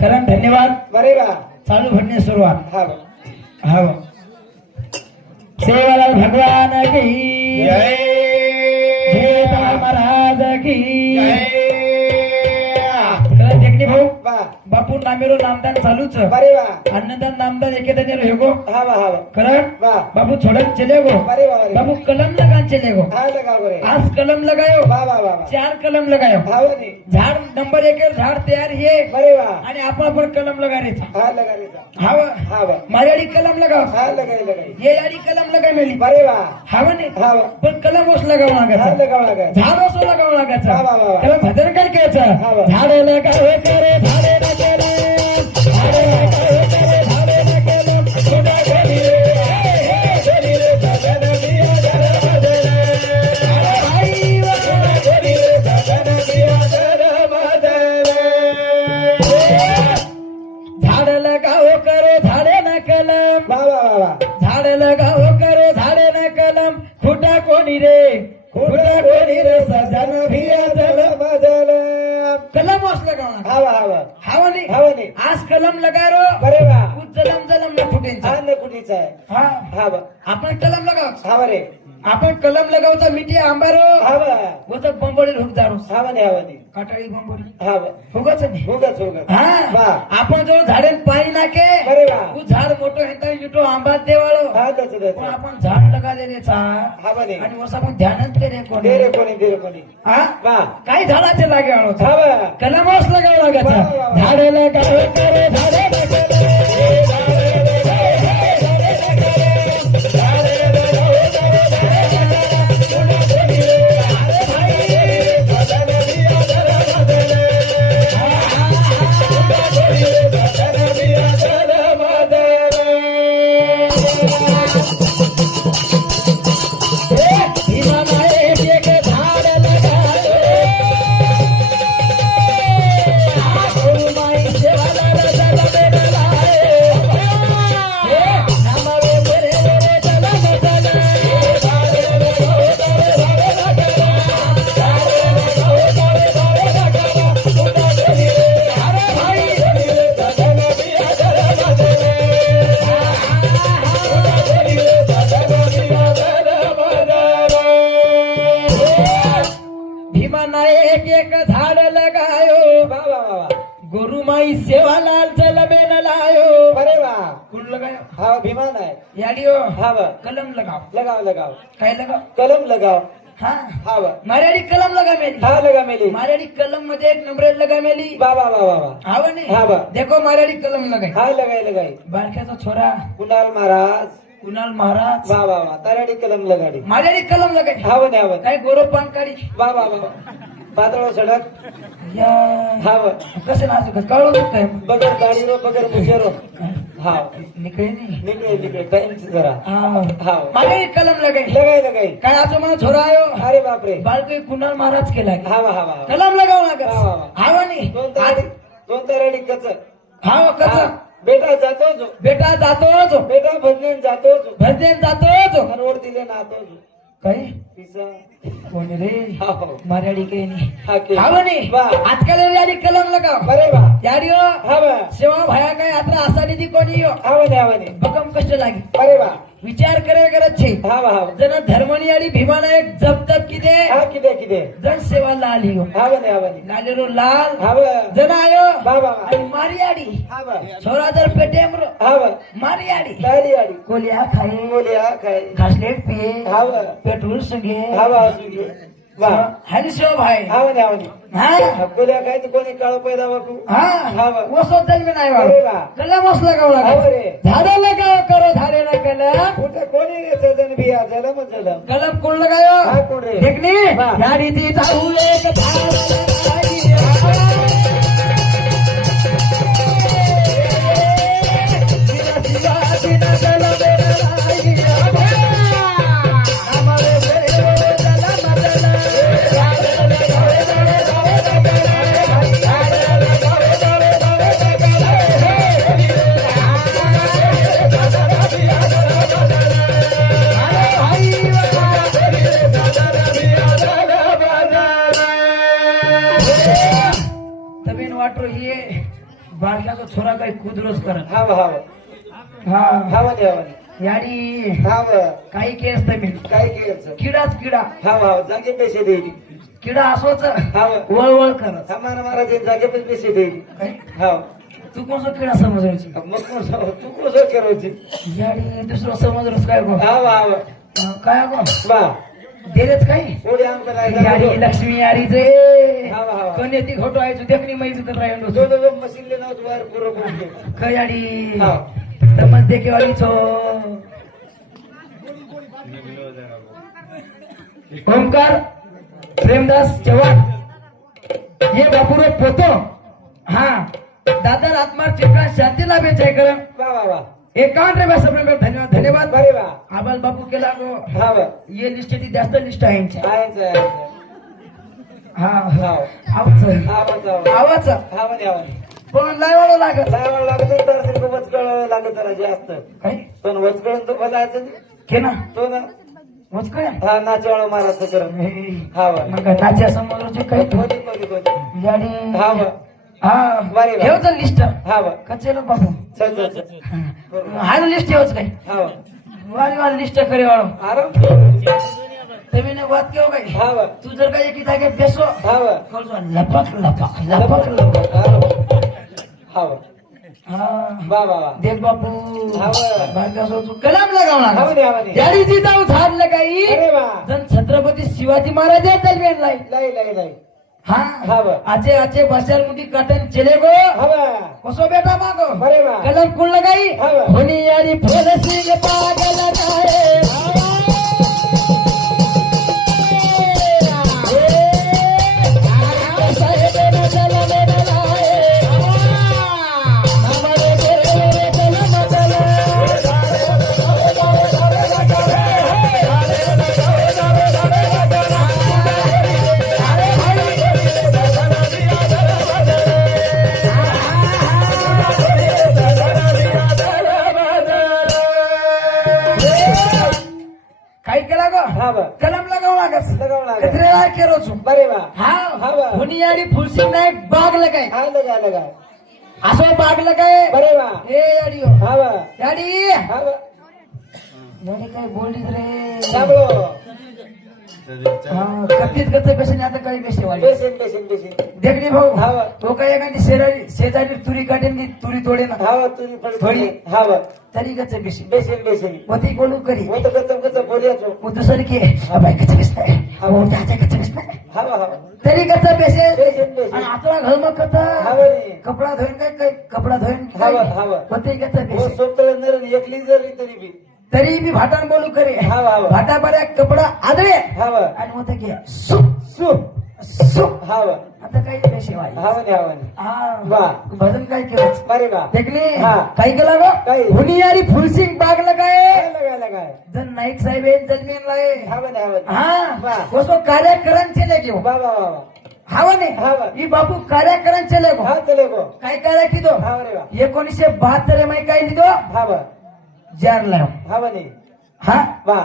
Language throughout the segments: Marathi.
कारण धन्यवाद. बरे बा चालू भरणे सुरुवात. हा हो सेवालाल भगवान की जय जय महाराज की जय देखणे भाऊ बा बापू नामेरो नामदान चालूच बरे बा अन्नदान नामदान एकेदाने रहेगो हा बा कारण बा बाबू छोड़न चले गो बरे बा बाबू कलम लगान चले गो. हा लगा बरे आज कलम लगायो बा बा बा 4 कलम लगायो. भावनी झाड नंबर 1 झाड तयार है बरे बा आणि आपण कलम लगायचा. हा लगा रे हाव हा बा मारेडी कलम लगाव. हा लगाई ये याडी कलम लगाय मेली. बरे बा हाव ने हा पण कलम ओस लगाव हा लागायचा. लगा लगा झाड ओस लगाव लागायचा. वा, वा, वा. त्याला भजन काय हा, करायचं. वा. झाड लगावे करे झाडे न केले झाड लगावे करे झाडे न केले खुदा घरी रे हे घरी रे भजन बिया जर भजन. अरे भाई वा घरी रे भजन बिया जर भजन. झाड लगाव करे झाडे न कलम बा बा बा झाड लगाव करे झाडे न कलम खुटा कोणी रे खुटा कोणी रे सजन भिया जल बदल कलम वास लगावणार. हा बा हावनी भावनी आज कलम लगाय रो बरे बा जलम जलम न फुटेंचा. हा न कुठीच आहे हा हा बा आपण कलम लगाव. हा बरे आपण कलम लगावचा मिठी आंबारो हा बा वो तर बंबोडी हुक दारू हावनी काटाळी बंबोडी हा बा हुगच नाही. होगच हा बा आपण जो झाडेन पाणी नाके बरे बा तू झाड मोठं हेता जुटो आंबा देवाळो हा तच पण आपण झाड लगा देण्याचा हा बने आणि वसा आपण ध्यानच ते रे दे रे कोणी. कोणी हा बा काही झाडाचे लागे आलो हा बा कलमच लगावं वा, वा, लागायचं. वा. झाडे लगावे करे झाडे लगावे एक झाड लगायो बा बा बा गुरु माई सेवालाल चलबेन लायो. बरे बा कुल लगायो हा भीमान आहे याडियो हा बा कलम लगाव. लगाव काय लगाव. कलम लगाव हा हा बा मारेडी कलम लगा मेली. हा लगा मेली मारेडी कलम मध्ये एक नंबर लगा मेली. बा बा बा बा हाव ने हा बा देखो मारेडी कलम लगाई. हा लगाई बारक्याचा छोरा कुणाल महाराज कुणाल महाराज बा बा बा ताराडी कलम लगाडी मारेडी कलम लगाई. हावन काय गोरव पान काढी बा बा बा पातळ सडक या हाव कसं नाजूक कळू काय बगर गाडी रो बगर मुशेरो हा निकळे नाही. निकळे टाइम जरा हाव मारेडी कलम लगाई. लगाई काय आजो मला छोरा आयो अरे बापरे बालके कुणाल महाराज केला हा कलम लगाव लागत. हा. हाव नी दोन ताराडी कच हाव कस बेटा जातो जो बेटा जातो जो बेटा भजनेन जातो जो भजन जातो जो रोड दिले नातो जो काही पिसा कोण रे हाव मारेडी काही नाही. हा के हाव नी बा आजकाल याडी कलम लगाव. बरे बा याडियो हा बा सेवा भया काय आता असा निधी कोणी यो हावने बकम कष्ट लागे बरे बा विचार करे करत छे हा जण धर्मनी आणि भीमानायक जप तप किदे हा किदे जण सेवा लाली हो हावने लालेरो लाल हाव जण आयो बा बा आणि मारी आडी हा बा छोरा जर पेटेमरो हाव मारी आडी गाडी आडी कोलिया खाई बोलिया काय घासलेट पिये हाव पेट्रोल सगे हाव बा हनी सेवा भाई हावने हा बोलिया काय ते कोणी काळ पैदा बापू हा वो सोचल में नाही अरे वाला वा. कलम मस्त लगाव हाव लागा रे झाडे लगाव करो झाडे ना कलम कुठे कोणी रे सजन बिया जलम कलम कोण लगायो हा कोण रे देखनी वा. याडी ती जाऊ एक झाड लगाई. बिना बिना जल बेलाई. हमारे बेरो जल मदल. बारक्याचा छोरा काही कुदरोज करत हाव हाव हा हाव देवानी याडी हाव काही केस तर मी काय केलं किडाच किडा हाव हाव जागे पैसे देईल किडा असोच हाव वळवळ करत समाना महाराज जागे पण पैसे देईल काय? हाव तू कोणसा किडा समजायची मग कोण तू कसं करायची याडी दुसरं समजलंच काय गो हाव हाव काय गो बा देलेच काही पुढे आमचं काय याडी लक्ष्मी यारी रे हाव हाव कन्या ती घोटो आहे तू देखणी माहिती तर राहिलो जो मशीनले नाव वायर पुरं करून दे कयाडी हाव तमस देखे वाली छो ओमकार प्रेमदास चव्हाण ये बापूरे पोतो हा दादा आत्मा चित्रा शांती लाभे जय कर वा वा वा एकांत रे प्रेम धन्यवाद धन्यवाद बरे वा आबाल बापू केला गो हाव ये लिस्ट ती जास्त लिस्ट आहे यांची. काय हा हाव आवाज आवाज आवाज हाव देवानी पण लावावं लागत जायला लागत तर सिर्फ वचकळ लागत त्याला जास्त काय पण वचकळ तो बजायचं के ना तो ना होच काय हा नाचवाळ मारायचं कर हाव मग नाच्या समोरचे काही कोणी कोणी कोणी याडी हाव हा बरे वा. ठेवच लिस्ट हाव कचेलो बापू चल चल चल हा लिस्ट ठेवच काय हाव वारी वाली लिस्ट करे वाळो आराम तुम्ही ने बात केव काय हाव तू जर का एकी जागे बेसो हाव करतो लपक लपक लपक लपक हाव हा वा वा वा देख बापू हाव. बारकासो तू कलाम लगावणार हाव दे हाव दे याडी जी जाऊ झाडलं काही अरे वा जण छत्रपती शिवाजी महाराज आहे लाई लाई लाई लाई हा हाव. आचे आचे बसर मुठी काटन चले गो हाव कसो बेटा मागो बरे वा कलम कुल लगाई हाव. होनी यारी फूल सिंह पागल नाहे काय केला गो हाव कलम लगाव लागस लगाव लागस. कचरेला केरो छु बरे वा हा हाव. होनी यारी फुलसिंग नायक बाग लगाय हाय लगा लगा असो बाग लगाय बरे वा ए याडियो हाव याडी हाव याडी काय बोललीस रे चाबलो हा कतीत कत बेसन आता काही बेसे वाली बेसिन बेसिन बेसिन देखणी भाऊ हाव. तो काय एखादी शेजारी तुरी काढेन की तुरी तोडे ना हाव तुझी फळी. फळी हाव तरी गच बेसी बेसिन बेसिन वती बोलू करी वो तो कचम बोलियाचो वो दुसरी की अबाई कच बेसताय वो त्याच्या कच बेसताय हाव हाव तरी कच बेसे बेसिन बेसिन आणि आपला घर मग कथा हाव रे कपडा धुईन काय कपडा धुईन हाव हाव वती कच वो बेसे सोपळ नर एकली जरी तरी बी तरी बी भाटान बोलू करे हाव हाव भाटा बऱ्या कपडा आदळे हाव आणि मग ते सु सु सु हाव आता काही बेसे वाली हाव ने हाव ने हा वा. भजन काय केलं बरे वा देखली हा. काही केला गो काही. हुनियारी फुलसिंग बाग लगाए काय लगा लगा जन नाईक साहेब आहेत जजमेन लाए हाव ने हाव ने हाँ वाह. उसको कार्यक्रम चले गयो वा वा वा वा हाव ने हाव. ई बापू कार्यक्रम चले गो हा चले गो काय कार्य किदो हाव रे वा 1972 मै काय लिदो हाव जार लायो हाव ने हा वा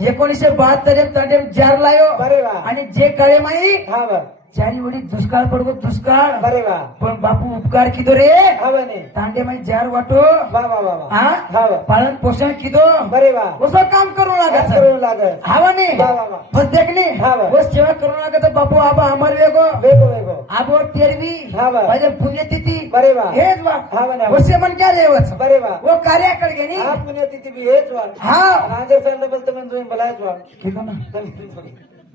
1972 ताडेम जार लायो बरे वा आणि जे काळे माई हाव चारी वडी दुष्काळ पडगो दुष्काळ बरे वा पण बापू उपकार किदो रे हाव ने तांडे माई जार वाटो वा वा वा वा हा हाव पालन पोषण किदो बरे वा उसं काम करू काय लागा करू लागत हवा नहीं वा वा वा बस देखनी हाँ बा। बस सेवा करू लागा तर बापू आबा अमर वेगो वेगो वेगो आबो तेरवी हाँ बा। माझे पुण्यतिथी बरे वा हेच बा हाव ने वसे मन क्या रेवच बरे वा वो कार्याकडे गेनी हा पुण्यतिथी बी हेच वा हा राजर सांडबल तर म्हणजे बोलायच वा किलो ना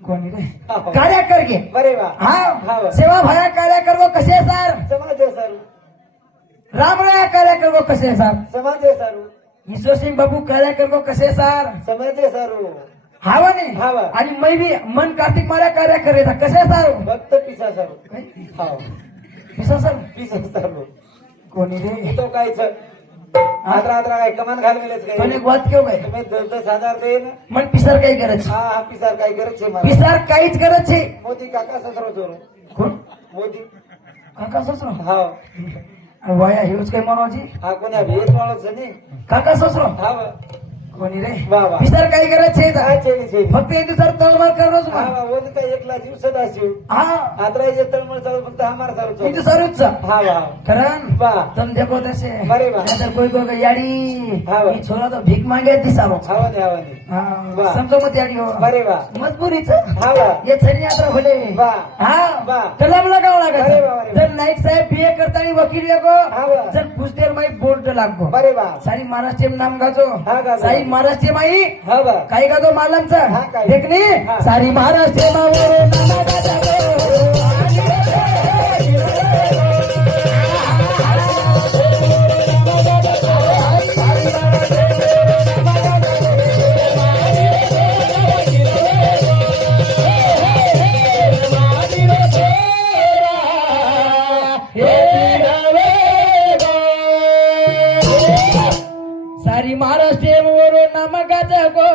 कोणी रे हाव. कार्याकडे गे बरे वा हा हाव. सेवा भया कार्य करवो कसे सर समाज आहे सर राम राया कार्य करवो कसे सर समाज आहे सर ईश्वर सिंह बाबू कार्य करवो कसे सर समाज आहे सर हावा नाही हाव. आणि मै बी मन कार्तिक मारा कार्य करे था कसे सर भक्त पिसा सर हाव पिसा सर पिसा सर कोणी रे तो कायच आद्रा आद्रा काय कमान घाल मिळेच पण काय एक वाद केव काय तुम्ही 10,000 देईन मन पिसार काही करत हा हा पिसार काय करत छे मला पिसार काहीच करत छे मोदी काका ससरो जोर कोण मोदी काका ससरो हाव वाया हेच काय म्हणावची हा कोण्या भेट माणूस नाही काका ससरो हाव कोणी रे वा वा विचार काही करायचं आहे हा का? चेली चेली फक्त एक दिवसावर तळमळ करोच हा वा बोल काय एकला दिवसात असेल हा आत्रा ये तळमळ चालू फक्त हमारा चालू इथं सर्वच हा वा कारण वा तुम देखो तसे अरे वा. नाहीतर कोई याडी हा वा. मी छोरा तो भीक मागे दिसावं हवाने हवाने वा. हा समजो मत याडी हो अरे वा मजबुरीच हा वा ये छनी यात्रा भले वा हा वा. कलम लगाव अरे वा, लागत अरे वा. जर नाईक साहेब बीए करताना वकील येगो हा वा. जर पुस्तेर माई बोर्ड लागो अरे वा सारी महाराष्ट्र नाम गाजो हा, गाजो. सारी महाराष्ट्र माई हा वा काय गाजो मालमचा हा, काय? देखनी हा. सारी महाराष्ट्र मावरो नामा सारी महाराष्ट्र नामकाचा गो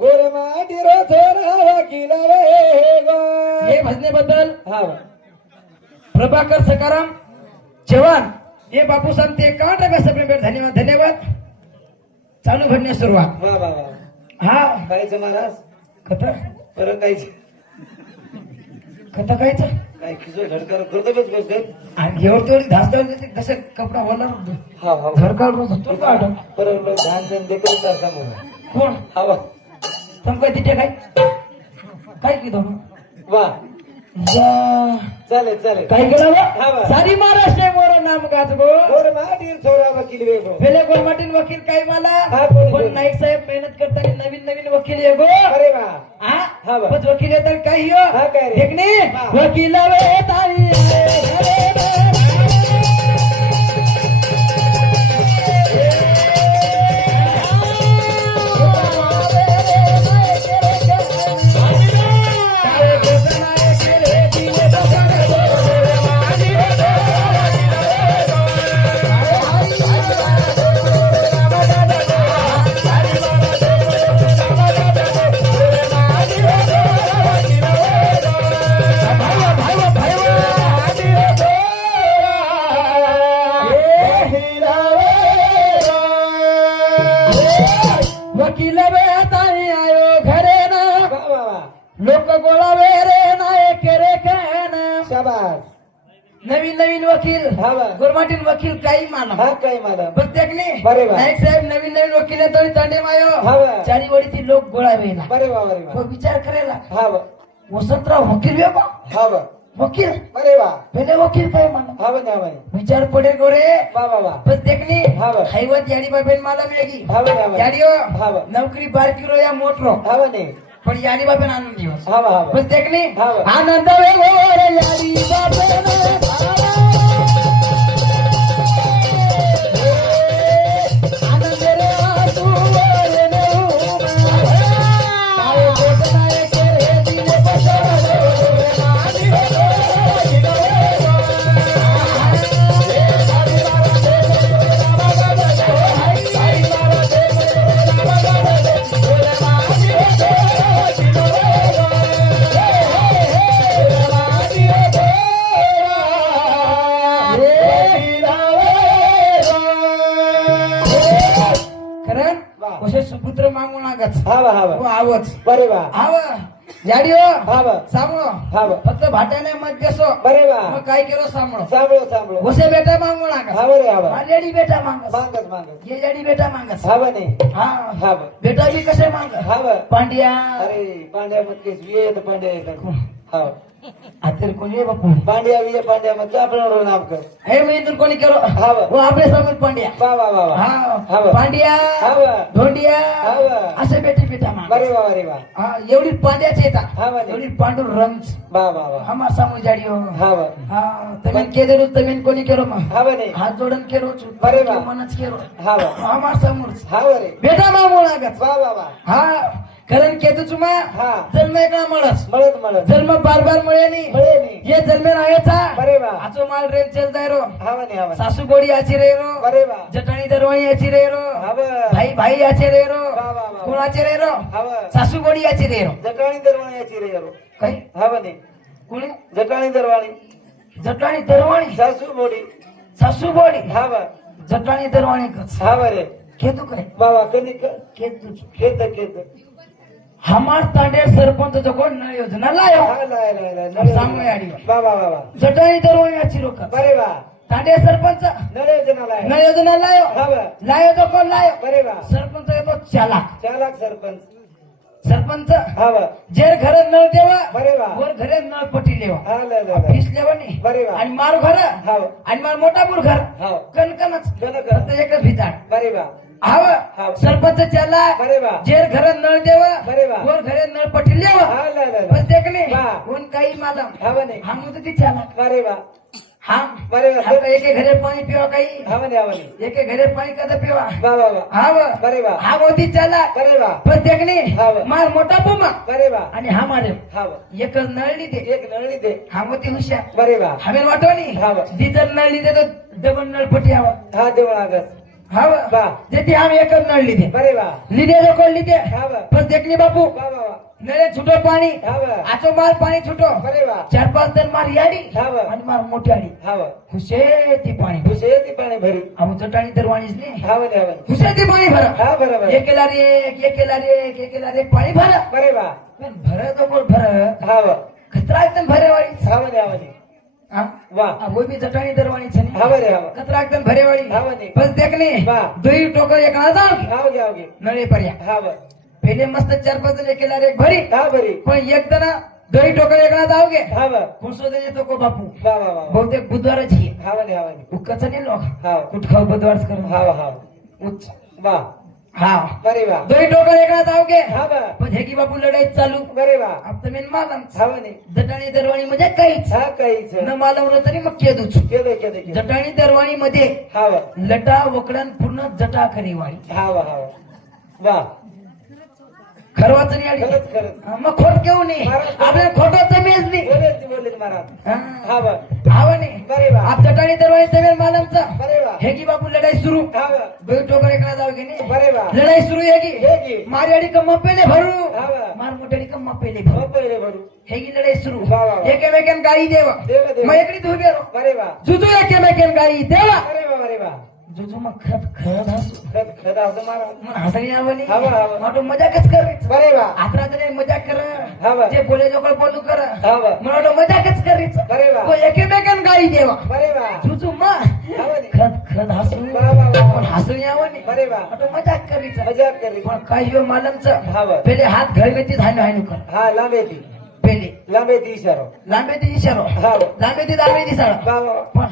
गोरे माटी रो थोरा वकील रे गो हे भजनेबद्दल हा वा प्रभाकर सकाराम चव्हाण हे बापू सांगते 51% सप्रेमेंट धन्यवाद धन्यवाद चालू भरण्यास सुरुवात वा वा वा हा कायचं महाराज कथ परत कायचं कथ कायचं काय खिचो झडकार करतो बस बस काय आणि एवढी तेवढी धासदार तसं कपडा होणार हा हा घरकाळ रोज होतो का आठवण? परत लोक धान देऊन देखील तर समोर कोण हा वा तुमका तिथे काय की दोन वा चालेल चालेल काय केलं हा बा. सारी महाराष्ट्र मोर नाम गाज गो गोरे माटी थोरा वकील रे गो पहिले गोरमाटीन वकील काय मला हा, कोणी? पण नाईक साहेब मेहनत करताना नवीन नवीन वकील ये गो अरे वा हा हा बा. पण वकील येतात काय हो हा, काय रे? देखणे हा. वकील वे ताई वकील वे ताई आयो घरे ना वा वा वा लोक गोळावे रे नाय केरे कॅन शाबास नवीन नवीन वकील हा बा. गोरमाटीन वकील काही माना हा काय मला प्रत्येकने बरे वा. नाईक साहेब नवीन नवीन वकील तरी तांडे मायो हा बा. चारी वडीची लोक गोळावे ना बरे वा बरे तो वा विचार करेला हा वा वसंतराव वकील वेगो हा वा वकील बरे वा पहिले वकील काय माना हा बने हा बने विचार पडे गोरे वा वा वा प्रत्येकने हा बा. हैवत याडी बाबेन मला मिळेगी हा बने हा बने याडी हो हा बा. नौकरी बारकी रो या मोठरो हा बने पण याडी बाबेन आनंद दिवस हा वा हा वा प्रत्येकने हा बा. आनंद वेगो रे याडी बाबेन आनंद रे तू रे खरं वा. कसे सुपुत्र मागून आगच हा वा हा हो वा आवच बरे वा आव जाडी हो हा वा सामळो हा वा फक्त भाट्याने मत देसो बरे वा मग काय केलो सामळो सांभळो सांभळो वसे बेटा मागून आगस हा बरे हा वा लेडी बेटा मागस मांगस मांगस ये जाडी बेटा मागस हा बने हा हा वा बेटा भी कसे मांग हा वा पांड्या अरे पांड्या मत केस विये तर पांड्या येतात हा आतर कोणी बापू पांड्या विजय पांड्या मत आपण नाम कर हे मी इथून कोणी केलो हा वा. वो आपले समोर पांड्या वा वा वा वा हा हा वा. पांड्या हा वा धोंडिया हा वा. असे बेटे बेटा मांग बरे वा बरे वा हा एवढी पांड्याच येतात हा बने एवढी पांडुर रंग वा वा वा हमा सामू जाडी हो हा वा हा तुम्ही केदेरू तुम्ही कोणी केलो मग हा बने हात जोडून केलो अरे वा. मनच केलो हा वा हमा समोर हा बरे बेटा मामू लागत वा वा वा हा कारण केतु चुमा हा जन्म एक मळस मळत मळत जन्म बार बार मळे नाही मळे नाही ये जन्मे राहायचा बरे वा आचो माल रेल चलताय रो हा बने हा बने सासू गोडी याची रे रो बरे वा जटाणी दरवाणी याची रे रो हा वा भाई भाई याचे रे रो वा वा वा कुणाचे रे रो हा वा सासू गोडी याची रे रो जटाणी दरवाण्याची रे यारो काही हा बने कुणी जटाणी दरवाणी जटाणी दरवाणी सासू मोडी सासू गोडी हा वा जटाणी दरवाणी कच हा बरे खेतो काय बाबा कधी खेतूच खेत हमार तांडे सरपंच जो कोण न योजना लायो सांगू याडी बाबा बाबा जटाई दरवणी याची रोक बरे वा तांडे सरपंच नळे जनाला न योजना लायो हा बा लायो तो कोण लायो बरे वा सरपंच येतो चालाक चालाक सरपंच सरपंच हा बा जेर घरे नळ देवा बरे वा वर घरे नळ पटी लेवा हा ल फीस लेवा नाही बरे वा आणि मारू घर हाव आणि मार मोठा पूर घर हाव कणकणच कणकण. फक्त एकच भिताड बरे वा हाव हाव. सरपंच चाला बरे वा जेर घरे नळ देवा बरे वा वर घरे नळ पटी लेवा हा ल बस देखणे वा. कोण काही मालम हा म्हणे हा मुझे ती चाला बरे वा हा बरे वा आता एके घरे पाणी पिवा काही हा म्हणे एके घरे पाणी कदा पिवा बाबा बाबा हाव बरे वा हा मोती चाला बरे वा बस देखणे हाव. मार मोठा बुमा बरे वा आणि हा मारे हा एकच नळली ते एक नळी दे हा मोती हुशार बरे वा हमें वाटवणी हाव. ती जर नळली दे तो डबल नळ पटी हवा हा देवळ आगस हाव बा जेती हम एकच नळ लिदे बरे वा लिदे जो कोण लिदे हा बा बस देखनी बापू बाबा नळे छुटो पाणी हा बा आचो मार पाणी छुटो बरे वा 4-5 जण मार याडी हा बा आणि मार मोठी आडी हा बा हुशे ती पाणी खुशे ती पाणी भरी हम चटाणी दरवाणीच नाही हा म्हणे हुशे ती पाणी भरा हा बरोबर एकेला रे एकेला रे एकेला रे पाणी भरा बरे वा पण भरा तो कोण भरा हा बा खतरा एकदम भरे वाली हा म्हणे हाँ वा वो भी चटाणी दरवाणी छनी हा बरे हा कतरा एकदम भरे वाली हा म्हणे बस देखने वा. दुई टोकर एक जाओ हा घे नळे पर्या हा बा पहिले मस्त 4-5 जण एकेला रे एक भरी हा बरी पण एक जण दुई टोकर एक जाओगे हा बा खुशो दे तो को बापू वा वा वा बहुतेक बुधवारच ही हा म्हणे उक्काच नाही लोक हा कुठ खाऊ बुधवारच कर हा हा उच्च वा हा बरे वा दुई टोकर एक जाओगे हा बा पण हे की बापू लढाई चालू बरे वा अब तर मेन मालम हा म्हणे जटाणी दरवाणी म्हणजे काहीच हा काहीच न मालवलं तरी मग केदूच केलं जटाणी दरवाणी मध्ये हा वा लटा वकडन पूर्ण जटा करी वाणी हा वा वा खरवाच नाही आली खरंच हा, मग खोट घेऊ नये महाराज- आपल्या खोटं जमेच नाही बोलले महाराज हा. हा बा हाव नाही बरे वा आप जटाणी दरवाणी जमेल मालमचा बरे वा हे की बापू लढाई सुरू हा वा दोन टोकर एकला जाऊ की नाही बरे वा लढाई सुरू आहे की हे की मारी अडी कम्मा पेले भरू हा वा मार मोठ्याडी कम्मा पेले भरू पहिले भरू हे की लढाई सुरू वा, वा, वा. एकेमेकेन गाई देवा देव मग एकडी धुबी रो बरे वा जुजू एकेमेकेन गाई देवा बरे वा जुजू मग खत खत हसू खरं असं महाराज मग हसणी आवली हावा, हावा. मोठं मजाकच करायचं बरे वा आता तरी मजाक हावा. कर जे बोले जो बोलू कर हा वा म्हणून मजाकच करायचं बरे वा तो एकेमेकान गाई देवा बरे वा जुजू मग हावा नी. खत खत हसू वा, वा, वा. पण हसणी आवली बरे वा मोठं मजाक करायचं मजाक करी पण काही हो मालमचं हा वा पहिले हात घडवेती हाणू हाणू कर हा लांबे ती पहिले लांबे ती इशारो लांबे ती इशारो हा वा लांबे ती दाबे ती साळा वा वा पण